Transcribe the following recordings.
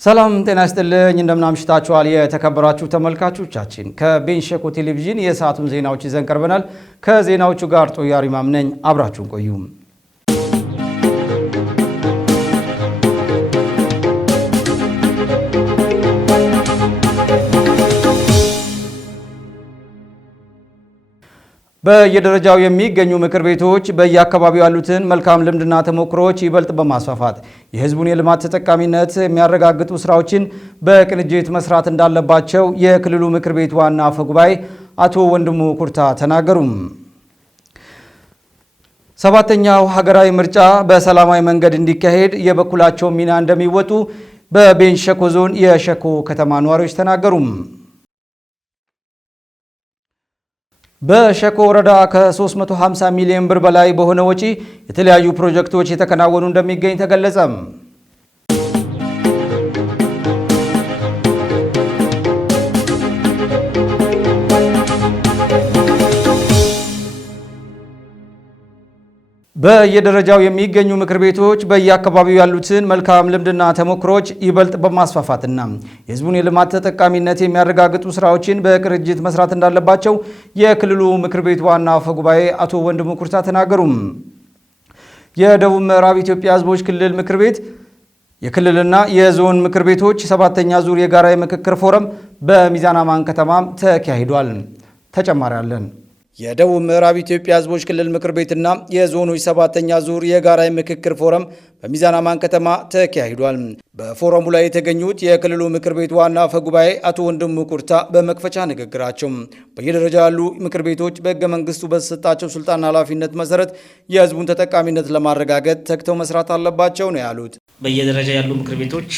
ሰላም ጤና ይስጥልኝ እንደምናምሽታችኋል የተከበራችሁ ተመልካቾቻችን ከቤንሸኮ ቴሌቪዥን የሰዓቱን ዜናዎች ይዘን ቀርበናል ከዜናዎቹ ጋር ጦያሪ ማምነኝ አብራችሁን ቆዩ በየደረጃው የሚገኙ ምክር ቤቶች በየአካባቢው ያሉትን መልካም ልምድና ተሞክሮች ይበልጥ በማስፋፋት የህዝቡን የልማት ተጠቃሚነት የሚያረጋግጡ ስራዎችን በቅንጅት መስራት እንዳለባቸው የክልሉ ምክር ቤት ዋና አፈ ጉባኤ አቶ ወንድሙ ኩርታ ተናገሩ። ሰባተኛው ሀገራዊ ምርጫ በሰላማዊ መንገድ እንዲካሄድ የበኩላቸው ሚና እንደሚወጡ በቤንሸኮ ዞን የሸኮ ከተማ ነዋሪዎች ተናገሩ። በሸኮ ወረዳ ከ350 ሚሊዮን ብር በላይ በሆነ ወጪ የተለያዩ ፕሮጀክቶች የተከናወኑ እንደሚገኝ ተገለጸ። በየደረጃው የሚገኙ ምክር ቤቶች በየአካባቢው ያሉትን መልካም ልምድና ተሞክሮች ይበልጥ በማስፋፋትና የህዝቡን የልማት ተጠቃሚነት የሚያረጋግጡ ስራዎችን በቅንጅት መስራት እንዳለባቸው የክልሉ ምክር ቤት ዋና አፈ ጉባኤ አቶ ወንድሙ ኩርታ ተናገሩ። የደቡብ ምዕራብ ኢትዮጵያ ህዝቦች ክልል ምክር ቤት የክልልና የዞን ምክር ቤቶች ሰባተኛ ዙር የጋራ የምክክር ፎረም በሚዛን አማን ከተማ ተካሂዷል። ተጨማሪ አለን። የደቡብ ምዕራብ ኢትዮጵያ ህዝቦች ክልል ምክር ቤትና የዞኖች ሰባተኛ ዙር የጋራ ምክክር ፎረም በሚዛን አማን ከተማ ተካሂዷል። በፎረሙ ላይ የተገኙት የክልሉ ምክር ቤት ዋና አፈ ጉባኤ አቶ ወንድሙ ኩርታ በመክፈቻ ንግግራቸው በየደረጃ ያሉ ምክር ቤቶች በህገ መንግስቱ በተሰጣቸው ስልጣንና ኃላፊነት መሰረት የህዝቡን ተጠቃሚነት ለማረጋገጥ ተግተው መስራት አለባቸው ነው ያሉት። በየደረጃ ያሉ ምክር ቤቶች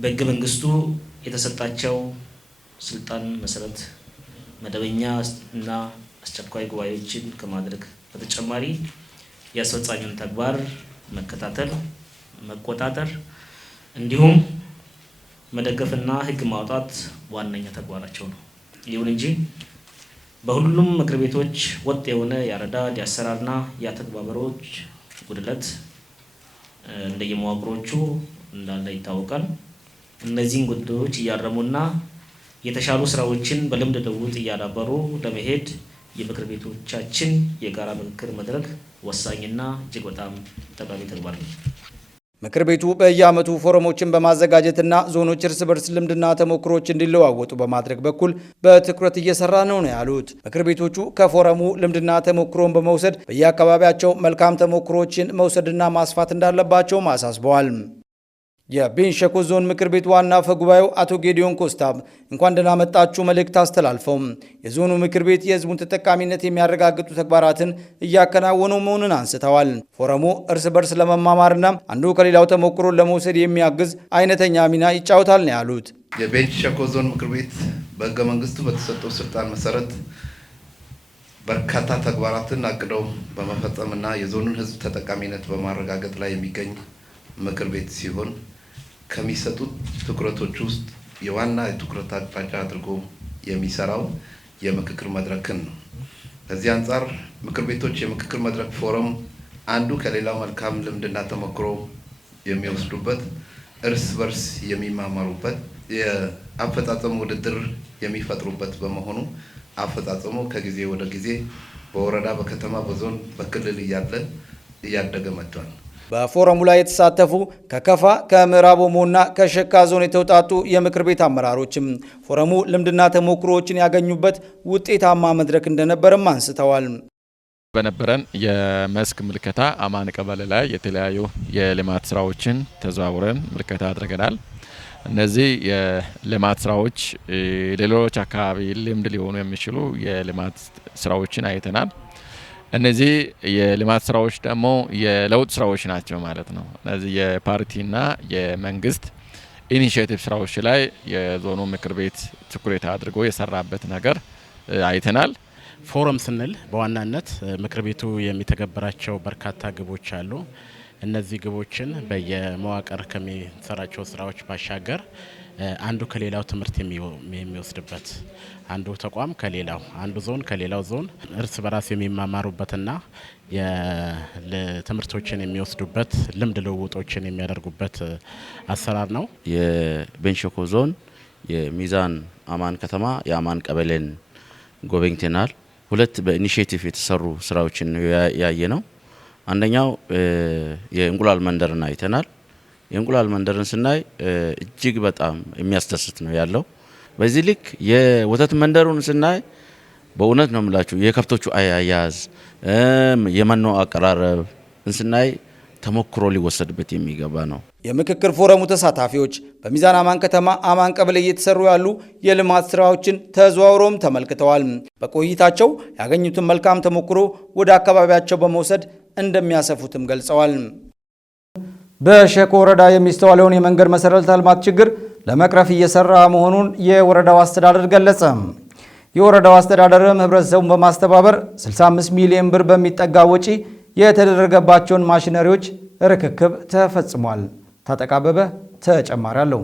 በህገ መንግስቱ የተሰጣቸው ስልጣን መሰረት መደበኛ እና አስቸኳይ ጉባኤዎችን ከማድረግ በተጨማሪ የአስፈጻሚውን ተግባር መከታተል፣ መቆጣጠር እንዲሁም መደገፍና ህግ ማውጣት ዋነኛ ተግባራቸው ነው። ይሁን እንጂ በሁሉም ምክር ቤቶች ወጥ የሆነ የአረዳድ የአሰራርና የአተገባበሮች ጉድለት እንደየመዋቅሮቹ እንዳለ ይታወቃል። እነዚህን ጉዳዮች እያረሙና የተሻሉ ስራዎችን በልምድ ልውውጥ እያዳበሩ ለመሄድ የምክር ቤቶቻችን የጋራ ምክክር መድረክ ወሳኝና እጅግ በጣም ጠቃሚ ተግባር ነው። ምክር ቤቱ በየዓመቱ ፎረሞችን በማዘጋጀትና ዞኖች እርስ በርስ ልምድና ተሞክሮች እንዲለዋወጡ በማድረግ በኩል በትኩረት እየሰራ ነው ያሉት ምክር ቤቶቹ ከፎረሙ ልምድና ተሞክሮን በመውሰድ በየአካባቢያቸው መልካም ተሞክሮችን መውሰድና ማስፋት እንዳለባቸው አሳስበዋል። የቤንሸኮ ዞን ምክር ቤት ዋና አፈ ጉባኤው አቶ ጌዲዮን ኮስታብ እንኳን ደህና መጣችሁ መልእክት አስተላልፈው የዞኑ ምክር ቤት የህዝቡን ተጠቃሚነት የሚያረጋግጡ ተግባራትን እያከናወኑ መሆኑን አንስተዋል። ፎረሙ እርስ በርስ ለመማማርና አንዱ ከሌላው ተሞክሮ ለመውሰድ የሚያግዝ አይነተኛ ሚና ይጫወታል ነው ያሉት። የቤንሸኮ ዞን ምክር ቤት በህገ መንግስቱ በተሰጠው ስልጣን መሰረት በርካታ ተግባራትን አቅደው በመፈጸምና የዞኑን ህዝብ ተጠቃሚነት በማረጋገጥ ላይ የሚገኝ ምክር ቤት ሲሆን ከሚሰጡት ትኩረቶች ውስጥ የዋና የትኩረት አቅጣጫ አድርጎ የሚሰራው የምክክር መድረክን ነው። ከዚህ አንጻር ምክር ቤቶች የምክክር መድረክ ፎረም አንዱ ከሌላው መልካም ልምድና ተሞክሮ የሚወስዱበት፣ እርስ በርስ የሚማማሩበት፣ የአፈጻጸም ውድድር የሚፈጥሩበት በመሆኑ አፈጻጸሙ ከጊዜ ወደ ጊዜ በወረዳ፣ በከተማ፣ በዞን፣ በክልል እያደገ መጥቷል። በፎረሙ ላይ የተሳተፉ ከከፋ ከምዕራብ ኦሞና ከሸካ ዞን የተውጣጡ የምክር ቤት አመራሮችም ፎረሙ ልምድና ተሞክሮዎችን ያገኙበት ውጤታማ መድረክ እንደነበርም አንስተዋል። በነበረን የመስክ ምልከታ አማን ቀበሌ ላይ የተለያዩ የልማት ስራዎችን ተዘዋውረን ምልከታ አድርገናል። እነዚህ የልማት ስራዎች ሌሎች አካባቢ ልምድ ሊሆኑ የሚችሉ የልማት ስራዎችን አይተናል። እነዚህ የልማት ስራዎች ደግሞ የለውጥ ስራዎች ናቸው ማለት ነው። እነዚህ የፓርቲና የመንግስት ኢኒሼቲቭ ስራዎች ላይ የዞኑ ምክር ቤት ትኩረት አድርጎ የሰራበት ነገር አይተናል። ፎረም ስንል በዋናነት ምክር ቤቱ የሚተገበራቸው በርካታ ግቦች አሉ። እነዚህ ግቦችን በየመዋቅር ከሚሰራቸው ስራዎች ባሻገር አንዱ ከሌላው ትምህርት የሚወስድበት አንዱ ተቋም ከሌላው አንዱ ዞን ከሌላው ዞን እርስ በራስ የሚማማሩበትና ለትምህርቶችን የሚወስዱበት ልምድ ልውውጦችን የሚያደርጉበት አሰራር ነው። የቤንች ሸኮ ዞን የሚዛን አማን ከተማ የአማን ቀበሌን ጎበኝተናል። ሁለት በኢኒሼቲቭ የተሰሩ ስራዎችን ያየ ነው። አንደኛው የእንቁላል መንደርን አይተናል። የእንቁላል መንደርን ስናይ እጅግ በጣም የሚያስደስት ነው ያለው። በዚህ ልክ የወተት መንደሩን ስናይ በእውነት ነው የምላችሁ የከብቶቹ አያያዝ የመኖ አቀራረብ ስናይ ተሞክሮ ሊወሰድበት የሚገባ ነው። የምክክር ፎረሙ ተሳታፊዎች በሚዛን አማን ከተማ አማን ቀበሌ እየተሰሩ ያሉ የልማት ስራዎችን ተዘዋውረውም ተመልክተዋል። በቆይታቸው ያገኙትን መልካም ተሞክሮ ወደ አካባቢያቸው በመውሰድ እንደሚያሰፉትም ገልጸዋል። በሸኮ ወረዳ የሚስተዋለውን የመንገድ መሰረተ ልማት ችግር ለመቅረፍ እየሰራ መሆኑን የወረዳው አስተዳደር ገለጸ። የወረዳው አስተዳደርም ህብረተሰቡን በማስተባበር 65 ሚሊዮን ብር በሚጠጋ ወጪ የተደረገባቸውን ማሽነሪዎች ርክክብ ተፈጽሟል። ታጠቃበበ ተጨማሪ አለው።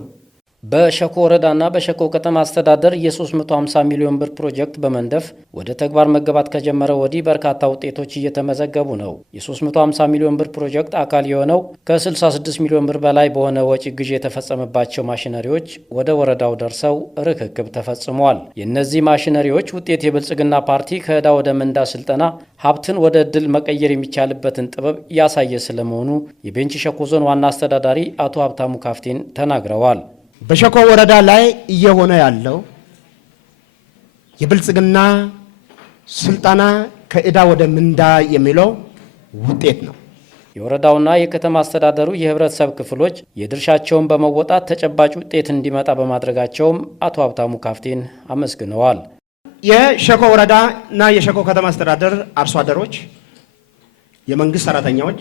በሸኮ ወረዳና በሸኮ ከተማ አስተዳደር የ350 ሚሊዮን ብር ፕሮጀክት በመንደፍ ወደ ተግባር መገባት ከጀመረ ወዲህ በርካታ ውጤቶች እየተመዘገቡ ነው። የ350 ሚሊዮን ብር ፕሮጀክት አካል የሆነው ከ66 ሚሊዮን ብር በላይ በሆነ ወጪ ግዢ የተፈጸመባቸው ማሽነሪዎች ወደ ወረዳው ደርሰው ርክክብ ተፈጽሟል። የእነዚህ ማሽነሪዎች ውጤት የብልጽግና ፓርቲ ከዕዳ ወደ ምንዳ ስልጠና ሀብትን ወደ ዕድል መቀየር የሚቻልበትን ጥበብ ያሳየ ስለመሆኑ የቤንች ሸኮ ዞን ዋና አስተዳዳሪ አቶ ሀብታሙ ካፍቴን ተናግረዋል። በሸኮ ወረዳ ላይ እየሆነ ያለው የብልጽግና ስልጠና ከዕዳ ወደ ምንዳ የሚለው ውጤት ነው። የወረዳውና የከተማ አስተዳደሩ የህብረተሰብ ክፍሎች የድርሻቸውን በመወጣት ተጨባጭ ውጤት እንዲመጣ በማድረጋቸውም አቶ ሀብታሙ ካፍቴን አመስግነዋል። የሸኮ ወረዳና የሸኮ ከተማ አስተዳደር አርሶ አደሮች፣ የመንግስት ሰራተኞች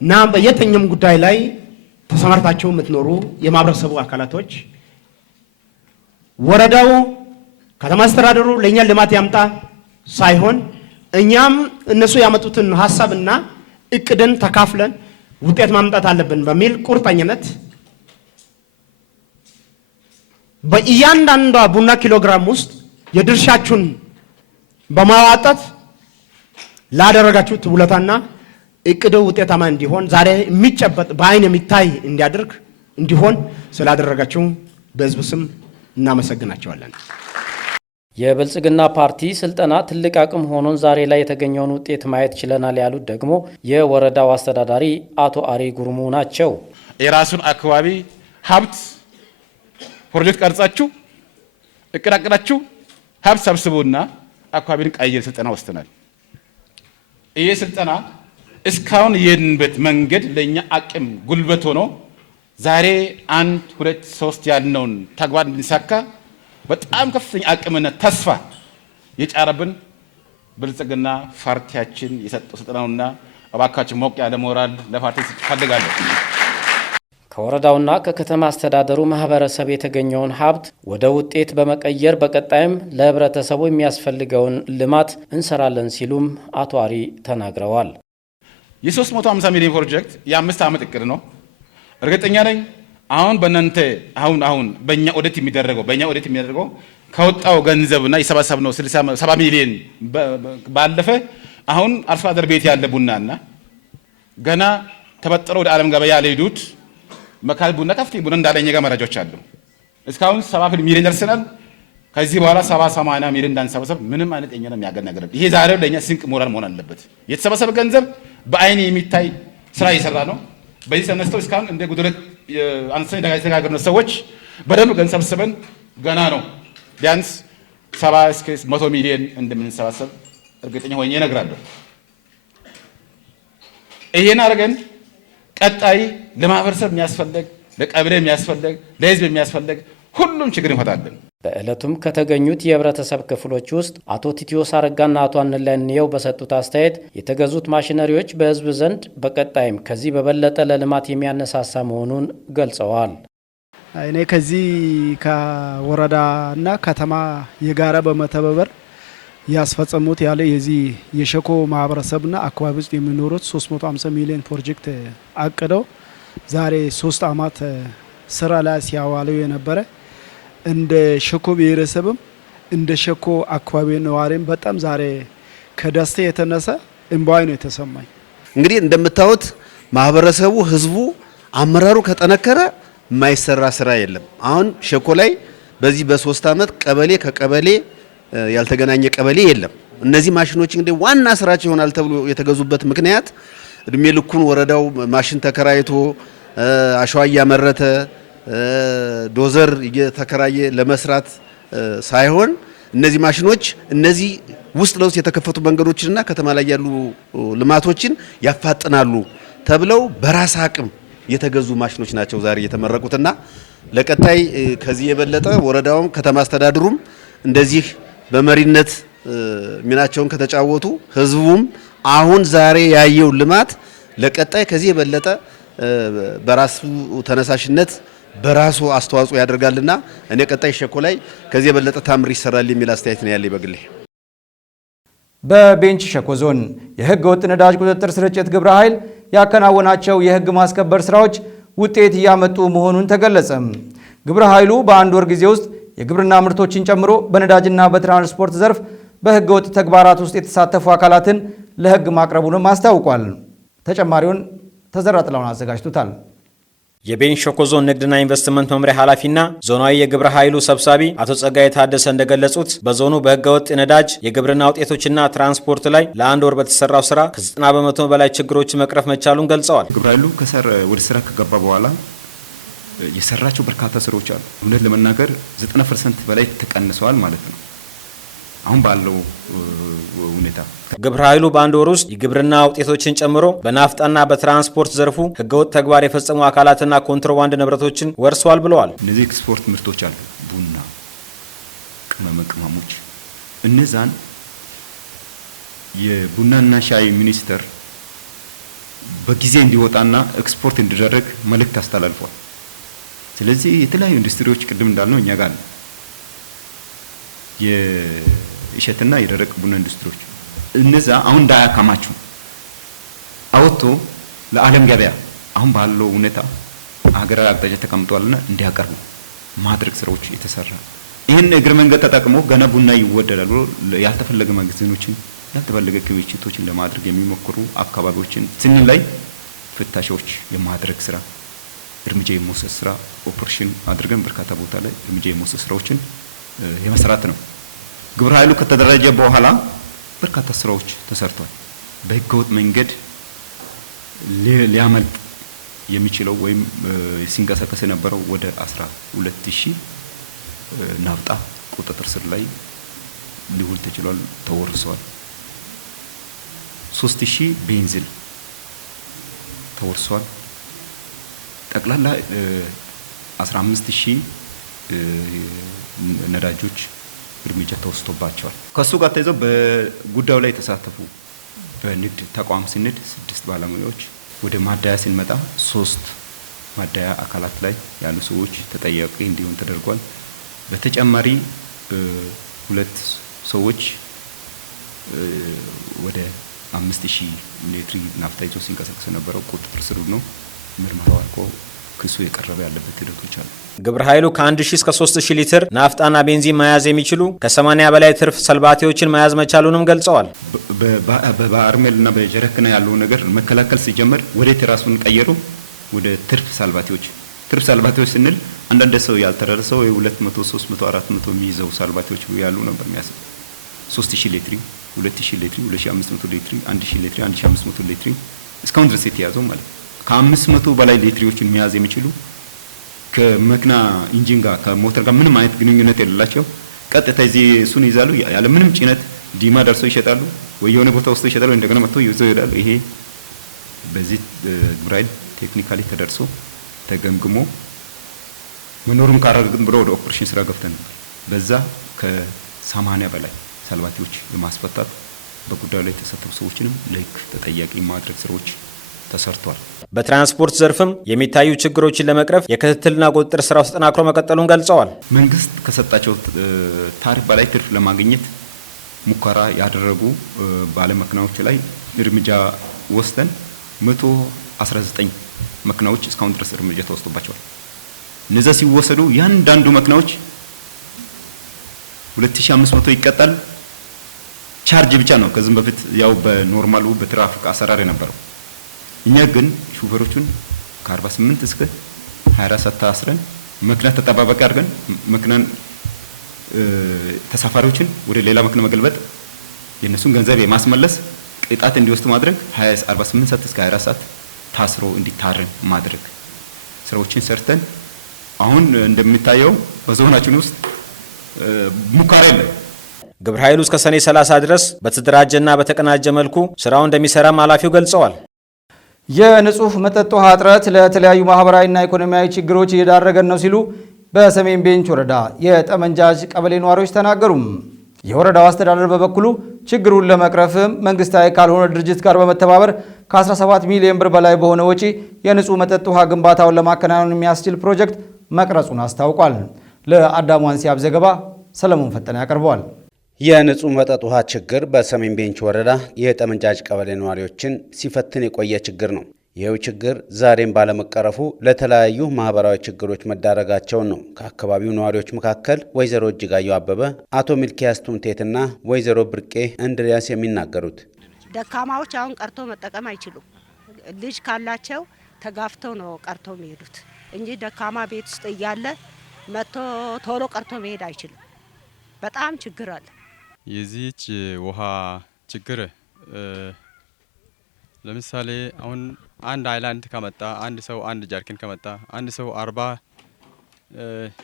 እና በየትኛውም ጉዳይ ላይ ተሰማርታችሁ የምትኖሩ የማህበረሰቡ አካላቶች ወረዳው ከተማ አስተዳደሩ ለኛ ልማት ያምጣ ሳይሆን እኛም እነሱ ያመጡትን ሐሳብና እቅድን ተካፍለን ውጤት ማምጣት አለብን በሚል ቁርጠኝነት በእያንዳንዷ ቡና ኪሎግራም ውስጥ የድርሻችሁን በማዋጣት ላደረጋችሁት ውለታና እቅዱ ውጤታማ እንዲሆን ዛሬ የሚጨበጥ በአይን የሚታይ እንዲሆን ስላደረጋችሁ በህዝብ ስም እናመሰግናቸዋለን። የብልጽግና ፓርቲ ስልጠና ትልቅ አቅም ሆኖን ዛሬ ላይ የተገኘውን ውጤት ማየት ችለናል ያሉት ደግሞ የወረዳው አስተዳዳሪ አቶ አሪ ጉርሙ ናቸው። የራሱን አካባቢ ሀብት ፕሮጀክት ቀርጻችሁ እቅዳችሁ ሀብት ሰብስቡና አካባቢን ቀይር ስልጠና ወስደናል። ይሄ ስልጠና እስካሁን የሄድንበት መንገድ ለኛ አቅም ጉልበት ሆኖ ዛሬ 1 2 3 ያልነውን ተግባር እንዲሳካ በጣም ከፍተኛ አቅምና ተስፋ የጫረብን ብልጽግና ፓርቲያችን የሰጠው ስልጠናውና እባካችሁ ሞቅ ያለ ሞራል ለፓርቲ ፈልጋለሁ። ከወረዳውና ከከተማ አስተዳደሩ ማህበረሰብ የተገኘውን ሀብት ወደ ውጤት በመቀየር በቀጣይም ለህብረተሰቡ የሚያስፈልገውን ልማት እንሰራለን ሲሉም አቶ አሪ ተናግረዋል። የ350 ሚሊዮን ፕሮጀክት የ5 ዓመት እቅድ ነው። እርግጠኛ ነኝ አሁን በእናንተ አሁን በእኛ ኦዲት የሚደረገው ከወጣው ገንዘብና የሰባሰብነው 70 ሚሊዮን ባለፈ አሁን አርሶ አደር ቤት ያለ ቡናና ገና ተበጥሮ ወደ ዓለም ገበያ ለሄዱት መካል ቡና ከፍተኛ ቡና እንዳለኝ ጋር መረጃዎች አሉ። እስካሁን 70 ሚሊዮን ደርሰናል። ከዚህ በኋላ 70-80 ሚሊዮን እንዳንሰበሰብ ምንም አይነት የኛ ነው የሚያገር ነገር። ይሄ ዛሬው ለኛ ስንቅ ሞራል መሆን አለበት። የተሰበሰበ ገንዘብ በአይን የሚታይ ስራ እየሰራ ነው። በዚህ ተነስተው እስካሁን እንደ ጉድለት አንሰኝ ዳጋ የተጋገርነው ሰዎች በደንብ ገንዘብ ሰብስበን ገና ነው ቢያንስ 70 እስከ 100 ሚሊዮን እንደምንሰባሰብ እርግጠኛ ሆኜ እነግራለሁ። ይሄን አድርገን ቀጣይ ለማህበረሰብ የሚያስፈልግ ለቀበሌ የሚያስፈልግ ለህዝብ የሚያስፈልግ ሁሉም ችግር እንፈታለን። በዕለቱም ከተገኙት የህብረተሰብ ክፍሎች ውስጥ አቶ ቲቲዮስ አረጋና አቶ አንለንየው በሰጡት አስተያየት የተገዙት ማሽነሪዎች በህዝብ ዘንድ በቀጣይም ከዚህ በበለጠ ለልማት የሚያነሳሳ መሆኑን ገልጸዋል። እኔ ከዚህ ከወረዳና ከተማ የጋራ በመተባበር ያስፈጸሙት ያለ የዚህ የሸኮ ማህበረሰብና አካባቢ ውስጥ የሚኖሩት 350 ሚሊዮን ፕሮጀክት አቅደው ዛሬ 3 ዓመት ስራ ላይ ሲያዋለው የነበረ እንደ ሸኮ ብሔረሰብም እንደ ሸኮ አካባቢ ነዋሪም በጣም ዛሬ ከደስታ የተነሳ እንባይ ነው የተሰማኝ። እንግዲህ እንደምታዩት ማህበረሰቡ ህዝቡ አመራሩ ከጠነከረ የማይሰራ ስራ የለም። አሁን ሸኮ ላይ በዚህ በ3 አመት ቀበሌ ከቀበሌ ያልተገናኘ ቀበሌ የለም። እነዚህ ማሽኖች እንግዲህ ዋና ስራቸው ይሆናል ተብሎ የተገዙበት ምክንያት እድሜ ልኩን ወረዳው ማሽን ተከራይቶ አሸዋ እያመረተ ዶዘር እየተከራየ ለመስራት ሳይሆን እነዚህ ማሽኖች እነዚህ ውስጥ ለውስጥ የተከፈቱ መንገዶችንና ከተማ ላይ ያሉ ልማቶችን ያፋጥናሉ ተብለው በራስ አቅም የተገዙ ማሽኖች ናቸው ዛሬ የተመረቁትና ለቀጣይ ከዚህ የበለጠ ወረዳውም ከተማ አስተዳደሩም እንደዚህ በመሪነት ሚናቸውን ከተጫወቱ ህዝቡም አሁን ዛሬ ያየው ልማት ለቀጣይ ከዚህ የበለጠ በራሱ ተነሳሽነት በራሱ አስተዋጽኦ ያደርጋልና እኔ ቀጣይ ሸኮ ላይ ከዚህ የበለጠ ታምር ይሰራል የሚል አስተያየት ነው ያለኝ በግሌ። በቤንች ሸኮ ዞን የህገ ወጥ ነዳጅ ቁጥጥር ስርጭት ግብረ ኃይል ያከናወናቸው የህግ ማስከበር ስራዎች ውጤት እያመጡ መሆኑን ተገለጸ። ግብረ ኃይሉ በአንድ ወር ጊዜ ውስጥ የግብርና ምርቶችን ጨምሮ በነዳጅና በትራንስፖርት ዘርፍ በህገ ወጥ ተግባራት ውስጥ የተሳተፉ አካላትን ለህግ ማቅረቡንም አስታውቋል። ተጨማሪውን ተዘራ ጥላውን አዘጋጅቶታል። የቤንች ሸኮ ዞን ንግድና ኢንቨስትመንት መምሪያ ኃላፊና ዞናዊ የግብረ ኃይሉ ሰብሳቢ አቶ ጸጋይ ታደሰ እንደገለጹት በዞኑ በህገወጥ ነዳጅ የግብርና ውጤቶችና ትራንስፖርት ላይ ለአንድ ወር በተሰራው ስራ ከ90 በመቶ በላይ ችግሮች መቅረፍ መቻሉን ገልጸዋል። ግብረ ኃይሉ ወደ ስራ ከገባ በኋላ የሰራቸው በርካታ ስራዎች አሉ። እውነት ለመናገር 90% በላይ ተቀንሰዋል ማለት ነው አሁን ባለው ሁኔታ። ግብረ ኃይሉ በአንድ ወር ውስጥ የግብርና ውጤቶችን ጨምሮ በናፍጣና በትራንስፖርት ዘርፉ ህገወጥ ተግባር የፈጸሙ አካላትና ኮንትሮባንድ ንብረቶችን ወርሰዋል ብለዋል። እነዚህ ኤክስፖርት ምርቶች አሉ፣ ቡና፣ ቅመማ ቅመሞች። እነዛን የቡናና ሻይ ሚኒስቴር በጊዜ እንዲወጣና ኤክስፖርት እንዲደረግ መልእክት አስተላልፏል። ስለዚህ የተለያዩ ኢንዱስትሪዎች ቅድም እንዳልነው እኛ ጋር የእሸትና የደረቅ ቡና ኢንዱስትሪዎች እነዛ አሁን እንዳያካማቹ አውጥቶ ለዓለም ገበያ አሁን ባለው ሁኔታ ሀገራዊ አቅጣጫ ተቀምጧልና እንዲያቀርቡ ማድረግ ስራዎች የተሰራ ይህን እግረ መንገድ ተጠቅሞ ገና ቡና ይወደዳል ብሎ ያልተፈለገ ማጋዘኖችን ያልተፈለገ ክምችቶችን ለማድረግ የሚሞክሩ አካባቢዎችን ስንል ላይ ፍተሻዎች የማድረግ ስራ እርምጃ የመውሰድ ስራ ኦፕሬሽን አድርገን በርካታ ቦታ ላይ እርምጃ የመውሰድ ስራዎችን የመስራት ነው። ግብረ ኃይሉ ከተደራጀ በኋላ በርካታ ስራዎች ተሰርቷል። በህገወጥ መንገድ ሊያመልጥ የሚችለው ወይም ሲንቀሳቀስ የነበረው ወደ 12000 ናፍጣ ቁጥጥር ስር ላይ ሊውል ተችሏል፣ ተወርሷል። 3000 ቤንዚን ተወርሷል። ጠቅላላ 15000 ነዳጆች እርምጃ ተወስዶባቸዋል። ከሱ ጋር ተይዘው በጉዳዩ ላይ የተሳተፉ በንግድ ተቋም ስንድ 6 ባለሙያዎች ወደ ማደያ ስንመጣ 3 ማደያ አካላት ላይ ያሉ ሰዎች ተጠያቂ እንዲሆን ተደርጓል። በተጨማሪ 2 ሰዎች ወደ 5000 ሊትር ናፍጣ ይዞ ሲንቀሳቀስ የነበረው ቁጥጥር ስር ነው። ምርመራው አልቆ ክሱ የቀረበ ያለበት ሂደቶች አሉ። ግብረ ኃይሉ ከ1000 እስከ 3000 ሊትር ናፍጣና ቤንዚን መያዝ የሚችሉ ከ80 በላይ ትርፍ ሰልባቴዎችን መያዝ መቻሉንም ገልጸዋል። በባርሜልና በጀረክና ያለው ነገር መከላከል ሲጀምር ወደ ራሱን ቀየሩ ወደ ትርፍ ሰልባቴዎች ስንል አንዳንድ ሰው ያልተደረሰው 200 300 400 የሚይዘው ሰልባቴዎች ያሉ ነበር የሚያስብ 3000 ሊትር 2000 ሊትር 2500 ሊትር 1000 ሊትር 1500 ሊትር እስካሁን ድረስ የተያዘው ማለት ከ500 በላይ ሊትሮችን መያዝ የሚችሉ ከመኪና ኢንጂን ጋር ከሞተር ጋር ምንም አይነት ግንኙነት የሌላቸው ቀጥታ እዚህ እሱን ይዛሉ። ያለ ምንም ጭነት ዲማ ደርሰው ይሸጣሉ ወይ የሆነ ቦታ ውስጥ ይሸጣሉ፣ እንደገና መጥተው ይዘው ይሄዳሉ። ይሄ በዚህ ግብረ ኃይል ቴክኒካሊ ተደርሶ ተገምግሞ መኖሩን ካረጋገጥን ብሎ ወደ ኦፕሬሽን ስራ ገብተን በዛ ከ80 በላይ ሰልባቲዎች የማስፈታት በጉዳዩ ላይ የተሳተፉ ሰዎችንም ለህግ ተጠያቂ ማድረግ ስራዎች ተሰርቷል። በትራንስፖርት ዘርፍም የሚታዩ ችግሮችን ለመቅረፍ የክትትልና ቁጥጥር ስራው ተጠናክሮ መቀጠሉን ገልጸዋል። መንግስት ከሰጣቸው ታሪፍ በላይ ትርፍ ለማግኘት ሙከራ ያደረጉ ባለመኪናዎች ላይ እርምጃ ወስደን 119 መኪናዎች እስካሁን ድረስ እርምጃ ተወስዶባቸዋል። እነዛ ሲወሰዱ ያንዳንዱ መኪናዎች 2500 ይቀጣል። ቻርጅ ብቻ ነው ከዚህም በፊት ያው በኖርማሉ በትራፊክ አሰራር የነበረው። እኛ ግን ሹፌሮቹን ከ48 እስከ 24 ሰዓት ታስረን መኪና ተጠባባቂ አድርገን መኪናን ተሳፋሪዎችን ወደ ሌላ መኪና መገልበጥ የነሱን ገንዘብ የማስመለስ ቅጣት እንዲወስዱ ማድረግ 48 ሰዓት እስከ 24 ሰዓት ታስሮ እንዲታረን ማድረግ ስራዎችን ሰርተን አሁን እንደሚታየው በዞናችን ውስጥ ሙከራ የለም። ግብረ ኃይሉ እስከ ሰኔ 30 ድረስ በተደራጀና በተቀናጀ መልኩ ስራው እንደሚሰራም ኃላፊው ገልጸዋል። የንጹህ መጠጥ ውሃ እጥረት ለተለያዩ ማህበራዊና ኢኮኖሚያዊ ችግሮች እየዳረገን ነው ሲሉ በሰሜን ቤንች ወረዳ የጠመንጃጅ ቀበሌ ነዋሪዎች ተናገሩ። የወረዳው አስተዳደር በበኩሉ ችግሩን ለመቅረፍም መንግስታዊ ካልሆነ ድርጅት ጋር በመተባበር ከ17 ሚሊዮን ብር በላይ በሆነ ወጪ የንጹህ መጠጥ ውሃ ግንባታውን ለማከናወን የሚያስችል ፕሮጀክት መቅረጹን አስታውቋል። ለአዳሟን ሲያብ ዘገባ ሰለሞን ፈጠነ ያቀርበዋል። የንጹህ መጠጥ ውሃ ችግር በሰሜን ቤንች ወረዳ የጠመንጃጅ ቀበሌ ነዋሪዎችን ሲፈትን የቆየ ችግር ነው። ይህው ችግር ዛሬም ባለመቀረፉ ለተለያዩ ማህበራዊ ችግሮች መዳረጋቸውን ነው ከአካባቢው ነዋሪዎች መካከል ወይዘሮ እጅጋየሁ አበበ፣ አቶ ሚልኪያስ ቱምቴትና ወይዘሮ ብርቄ እንድሪያስ የሚናገሩት። ደካማዎች አሁን ቀርቶ መጠቀም አይችሉም። ልጅ ካላቸው ተጋፍተው ነው ቀርቶ የሚሄዱት እንጂ ደካማ ቤት ውስጥ እያለ መጥቶ ቶሎ ቀርቶ መሄድ አይችልም። በጣም ችግር አለ። የዚህች ውሃ ችግር ለምሳሌ አሁን አንድ አይላንድ ከመጣ አንድ ሰው አንድ ጃርኪን ከመጣ አንድ ሰው 40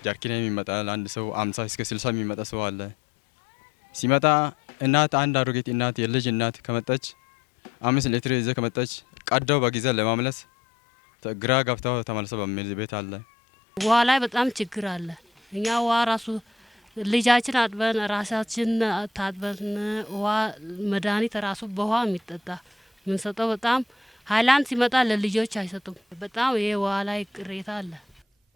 ጃርኪን የሚመጣል፣ አንድ ሰው 50 እስከ 60 የሚመጣ ሰው አለ። ሲመጣ እናት አንድ አሮጌት እናት የልጅ እናት ከመጣች 5 ሊትር ይዘ ከመጣች ቀደው በጊዜ ለማምለስ ግራ ገብታው ተመልሰው በሚል ቤት አለ። ውሃ ላይ በጣም ችግር አለ። እኛ ውሃ ራሱ ልጃችን አጥበን ራሳችን ታጥበን ውሃ መድኃኒት ራሱ በውሃ የሚጠጣ የምንሰጠው በጣም ሃይላንድ ሲመጣ ለልጆች አይሰጡም። በጣም ይሄ ውሃ ላይ ቅሬታ አለ።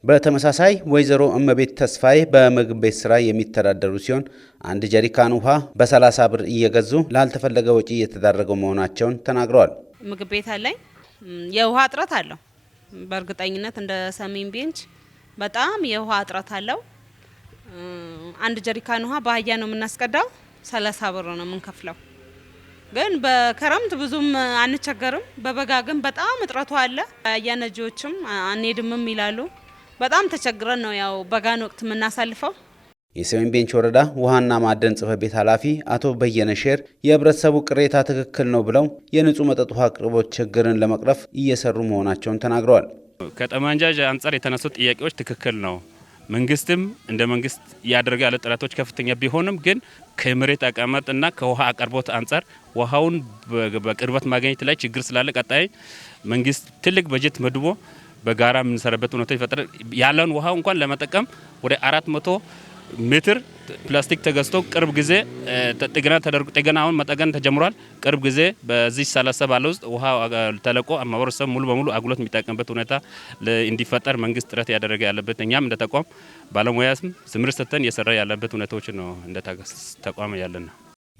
በተመሳሳይ ወይዘሮ እመቤት ተስፋዬ በምግብ ቤት ስራ የሚተዳደሩ ሲሆን አንድ ጀሪካን ውሃ በ30 ብር እየገዙ ላልተፈለገ ወጪ እየተዳረገው መሆናቸውን ተናግረዋል። ምግብ ቤት አለኝ። የውሃ እጥረት አለው። በእርግጠኝነት እንደ ሰሜን ቤንች በጣም የውሃ እጥረት አለው። አንድ ጀሪካን ውሃ በአህያ ነው የምናስቀዳው፣ 30 ብር ነው የምንከፍለው። ግን በክረምት ብዙም አንቸገርም። በበጋ ግን በጣም እጥረቱ አለ። አህያ ነጂዎችም አንሄድምም ይላሉ። በጣም ተቸግረን ነው ያው በጋን ወቅት የምናሳልፈው። የሰሜን ቤንች ወረዳ ውሃና ማዕድን ጽሕፈት ቤት ኃላፊ አቶ በየነ ሼር የህብረተሰቡ ቅሬታ ትክክል ነው ብለው የንጹህ መጠጥ ውሃ አቅርቦት ችግርን ለመቅረፍ እየሰሩ መሆናቸውን ተናግረዋል። ከጠመንጃጅ አንጻር የተነሱ ጥያቄዎች ትክክል ነው። መንግስትም እንደ መንግስት ያደረገ ያለ ጥረቶች ከፍተኛ ቢሆንም ግን ከመሬት አቀማመጥና ከውሃ አቅርቦት አንጻር ውሃውን በቅርበት ማግኘት ላይ ችግር ስላለ ቀጣይ መንግስት ትልቅ በጀት መድቦ በጋራ የምንሰራበት ሁኔታ ይፈጠራል። ያለውን ውሃ እንኳን ለመጠቀም ወደ 400 ሜትር ፕላስቲክ ተገዝቶ ቅርብ ጊዜ ጥገና ተደርጎ ጥገናውን መጠገን ተጀምሯል። ቅርብ ጊዜ በዚህ 30 ባለ ውስጥ ውሃ ተለቆ ማህበረሰብ ሙሉ በሙሉ አጉሎት የሚጠቀምበት ሁኔታ እንዲፈጠር መንግስት ጥረት ያደረገ ያለበት፣ እኛም እንደ ተቋም ባለሙያም ስምርት ሰጥተን እየሰራ ያለበት ሁኔታዎች ነው እንደ ተቋም ያለና።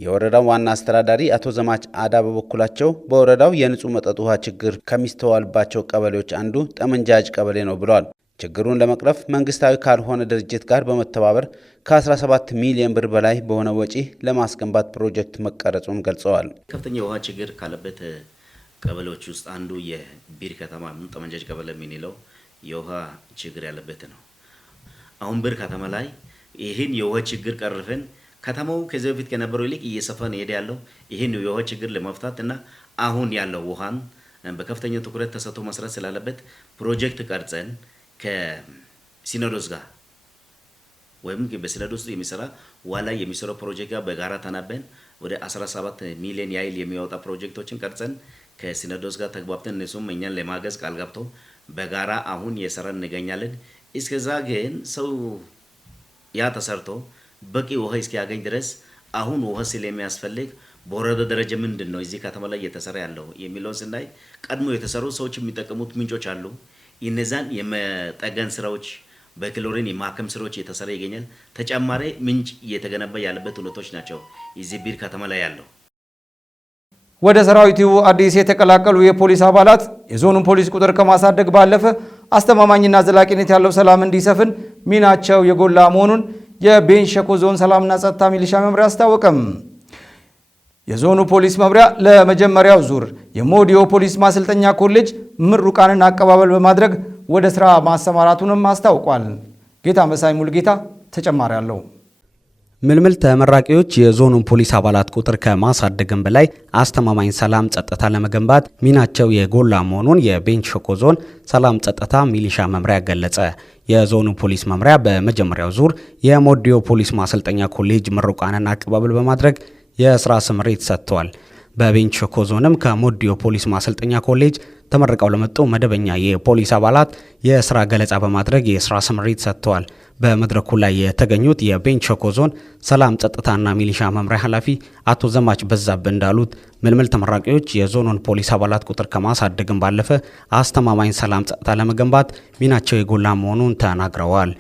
የወረዳው ዋና አስተዳዳሪ አቶ ዘማች አዳ በበኩላቸው በወረዳው የንጹህ መጠጥ ውሃ ችግር ከሚስተዋልባቸው ቀበሌዎች አንዱ ጠመንጃጅ ቀበሌ ነው ብለዋል። ችግሩን ለመቅረፍ መንግስታዊ ካልሆነ ድርጅት ጋር በመተባበር ከ17 ሚሊዮን ብር በላይ በሆነ ወጪ ለማስገንባት ፕሮጀክት መቀረጹን ገልጸዋል። ከፍተኛ የውሃ ችግር ካለበት ቀበሌዎች ውስጥ አንዱ የቢር ከተማ ጠመንጃጅ ቀበሌ የምንለው የውሃ ችግር ያለበት ነው። አሁን ብር ከተማ ላይ ይህን የውሃ ችግር ቀርፈን ከተማው ከዚህ በፊት ከነበረው ይልቅ እየሰፋ ነው ሄደ ያለው። ይህን የውሃ ችግር ለመፍታት እና አሁን ያለው ውሃን በከፍተኛ ትኩረት ተሰጥቶ መስራት ስላለበት ፕሮጀክት ቀርጸን ከሲኖዶስ ጋር ወይም በሲኖዶስ የሚሰራ ዋላ የሚሰራው ፕሮጀክት ጋር በጋራ ተናበን ወደ 17 ሚሊዮን ያህል የሚያወጣ ፕሮጀክቶችን ቀርጸን ከሲኖዶስ ጋር ተግባብተን እነሱም እኛን ለማገዝ ቃል ገብተው በጋራ አሁን እየሰራን እንገኛለን። እስከዛ ግን ሰው ያ ተሰርቶ በቂ ውሃ እስኪያገኝ ድረስ አሁን ውሃ ስለሚያስፈልግ በወረዳ ደረጃ ምንድን ነው እዚህ ከተማ ላይ እየተሰራ ያለው የሚለውን ስናይ ቀድሞ የተሰሩ ሰዎች የሚጠቀሙት ምንጮች አሉ። እነዛን የመጠገን ስራዎች በክሎሪን የማከም ስራዎች እየተሰራ ይገኛል። ተጨማሪ ምንጭ እየተገነባ ያለበት ሁኔታዎች ናቸው እዚህ ቢር ከተማ ላይ ያለው። ወደ ሰራዊቱ አዲስ የተቀላቀሉ የፖሊስ አባላት የዞኑን ፖሊስ ቁጥር ከማሳደግ ባለፈ አስተማማኝና ዘላቂነት ያለው ሰላም እንዲሰፍን ሚናቸው የጎላ መሆኑን የቤንች ሸኮ ዞን ሰላምና ጸጥታ ሚሊሻ መምሪያ አስታወቀም። የዞኑ ፖሊስ መምሪያ ለመጀመሪያው ዙር የሞዲዮ ፖሊስ ማሰልጠኛ ኮሌጅ ምሩቃንን አቀባበል በማድረግ ወደ ስራ ማሰማራቱንም አስታውቋል። ጌታ መሳይ ሙልጌታ ተጨማሪ አለው። ምልምል ተመራቂዎች የዞኑን ፖሊስ አባላት ቁጥር ከማሳደግም በላይ አስተማማኝ ሰላም ጸጥታ ለመገንባት ሚናቸው የጎላ መሆኑን የቤንች ሸኮ ዞን ሰላም ጸጥታ ሚሊሻ መምሪያ ገለጸ። የዞኑ ፖሊስ መምሪያ በመጀመሪያው ዙር የሞዲዮ ፖሊስ ማሰልጠኛ ኮሌጅ ምሩቃንን አቀባበል በማድረግ የስራ ስምሪት ሰጥቷል። በቤንች ሸኮ ዞንም ከሞዲዮ ፖሊስ ማሰልጠኛ ኮሌጅ ተመርቀው ለመጡ መደበኛ የፖሊስ አባላት የስራ ገለጻ በማድረግ የስራ ስምሪት ሰጥተዋል። በመድረኩ ላይ የተገኙት የቤንች ሸኮ ዞን ሰላም ጸጥታና ሚሊሻ መምሪያ ኃላፊ አቶ ዘማች በዛብህ እንዳሉት ምልምል ተመራቂዎች የዞኑን ፖሊስ አባላት ቁጥር ከማሳደግም ባለፈ አስተማማኝ ሰላም ጸጥታ ለመገንባት ሚናቸው የጎላ መሆኑን ተናግረዋል።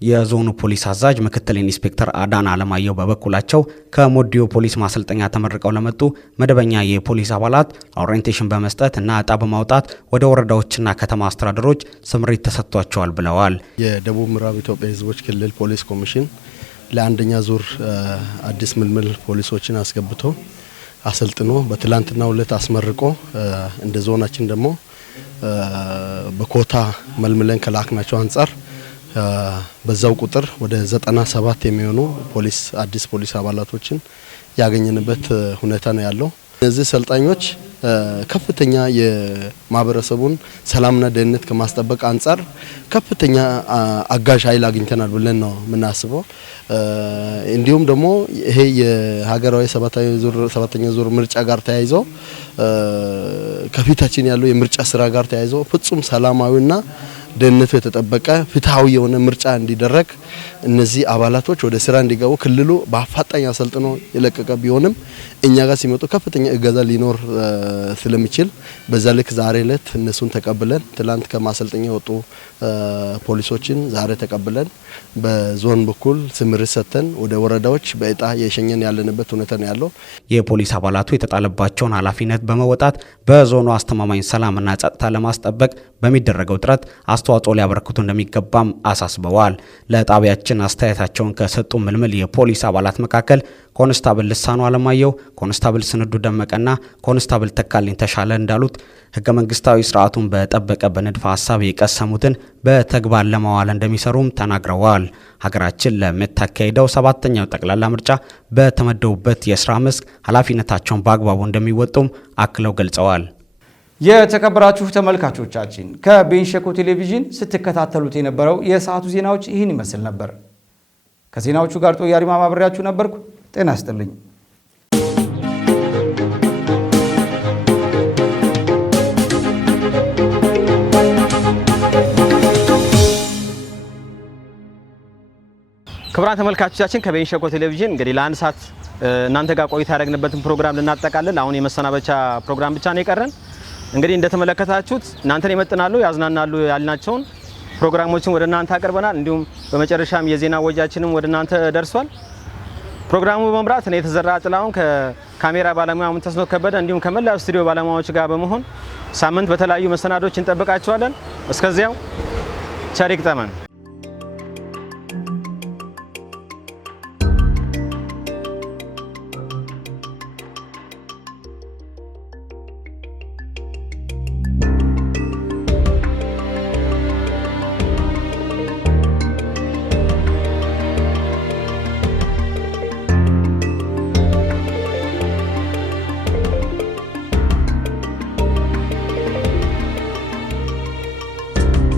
የዞኑ ፖሊስ አዛዥ ምክትል ኢንስፔክተር አዳን አለማየሁ በበኩላቸው ከሞዲዮ ፖሊስ ማሰልጠኛ ተመርቀው ለመጡ መደበኛ የፖሊስ አባላት ኦሪየንቴሽን በመስጠት እና እጣ በማውጣት ወደ ወረዳዎችና ከተማ አስተዳደሮች ስምሪት ተሰጥቷቸዋል ብለዋል። የደቡብ ምዕራብ ኢትዮጵያ ሕዝቦች ክልል ፖሊስ ኮሚሽን ለአንደኛ ዙር አዲስ ምልምል ፖሊሶችን አስገብቶ አሰልጥኖ በትላንትናው ዕለት አስመርቆ እንደ ዞናችን ደግሞ በኮታ መልምለን ከላክናቸው አንጻር በዛው ቁጥር ወደ 97 የሚሆኑ ፖሊስ አዲስ ፖሊስ አባላቶችን ያገኘንበት ሁኔታ ነው ያለው። እነዚህ ሰልጣኞች ከፍተኛ የማህበረሰቡን ሰላምና ደህንነት ከማስጠበቅ አንጻር ከፍተኛ አጋዥ ኃይል አግኝተናል ብለን ነው የምናስበው። እንዲሁም ደግሞ ይሄ የሀገራዊ ሰባተኛ ዙር ምርጫ ጋር ተያይዞ ከፊታችን ያለው የምርጫ ስራ ጋር ተያይዞ ፍጹም ሰላማዊና ደህንነቱ የተጠበቀ ፍትሃዊ የሆነ ምርጫ እንዲደረግ እነዚህ አባላቶች ወደ ስራ እንዲገቡ ክልሉ በአፋጣኝ አሰልጥኖ የለቀቀ ቢሆንም እኛ ጋር ሲመጡ ከፍተኛ እገዛ ሊኖር ስለሚችል በዛ ልክ ዛሬ ዕለት እነሱን ተቀብለን ትላንት ከማሰልጠኛ የወጡ ፖሊሶችን ዛሬ ተቀብለን በዞን በኩል ስምሪት ሰጥተን ወደ ወረዳዎች በእጣ የሸኘን ያለንበት ሁኔታ ነው ያለው። የፖሊስ አባላቱ የተጣለባቸውን ኃላፊነት በመወጣት በዞኑ አስተማማኝ ሰላምና ጸጥታ ለማስጠበቅ በሚደረገው ጥረት አስተዋጽኦ ሊያበረክቱ እንደሚገባም አሳስበዋል። ለጣቢያችን አስተያየታቸውን ከሰጡ ምልምል የፖሊስ አባላት መካከል ኮንስታብል ልሳኑ አለማየሁ፣ ኮንስታብል ስንዱ ደመቀና ኮንስታብል ተካልኝ ተሻለ እንዳሉት ህገ መንግስታዊ ስርዓቱን በጠበቀ በንድፈ ሀሳብ የቀሰሙትን በተግባር ለማዋል እንደሚሰሩም ተናግረዋል። ሀገራችን ለምታካሄደው 7ኛው ጠቅላላ ምርጫ በተመደቡበት የስራ መስክ ኃላፊነታቸውን በአግባቡ እንደሚወጡም አክለው ገልጸዋል። የተከበራችሁ ተመልካቾቻችን ከቤንች ሸኮ ቴሌቪዥን ስትከታተሉት የነበረው የሰዓቱ ዜናዎች ይህን ይመስል ነበር። ከዜናዎቹ ጋር ጦያሪ ማብሬያችሁ ነበርኩ። ጤና ይስጥልኝ። ክቡራን ተመልካቾቻችን ከቤንች ሸኮ ቴሌቪዥን እንግዲህ ለአንድ ሰዓት እናንተ ጋር ቆይታ ያደረግንበትን ፕሮግራም ልናጠቃልል አሁን የመሰናበቻ ፕሮግራም ብቻ ነው የቀረን። እንግዲህ እንደተመለከታችሁት እናንተን ይመጥናሉ፣ ያዝናናሉ ያልናቸውን ፕሮግራሞችን ወደ እናንተ አቅርበናል። እንዲሁም በመጨረሻም የዜና ወጃችንም ወደ እናንተ ደርሷል። ፕሮግራሙ በመምራት እኔ የተዘራ ጥላሁን ካሜራ ባለሙያ ምንተስኖት ከበደ እንዲሁም ከመላው ስቱዲዮ ባለሙያዎች ጋር በመሆን ሳምንት በተለያዩ መሰናዶች እንጠብቃችኋለን። እስከዚያው ቸር ይግጠመን።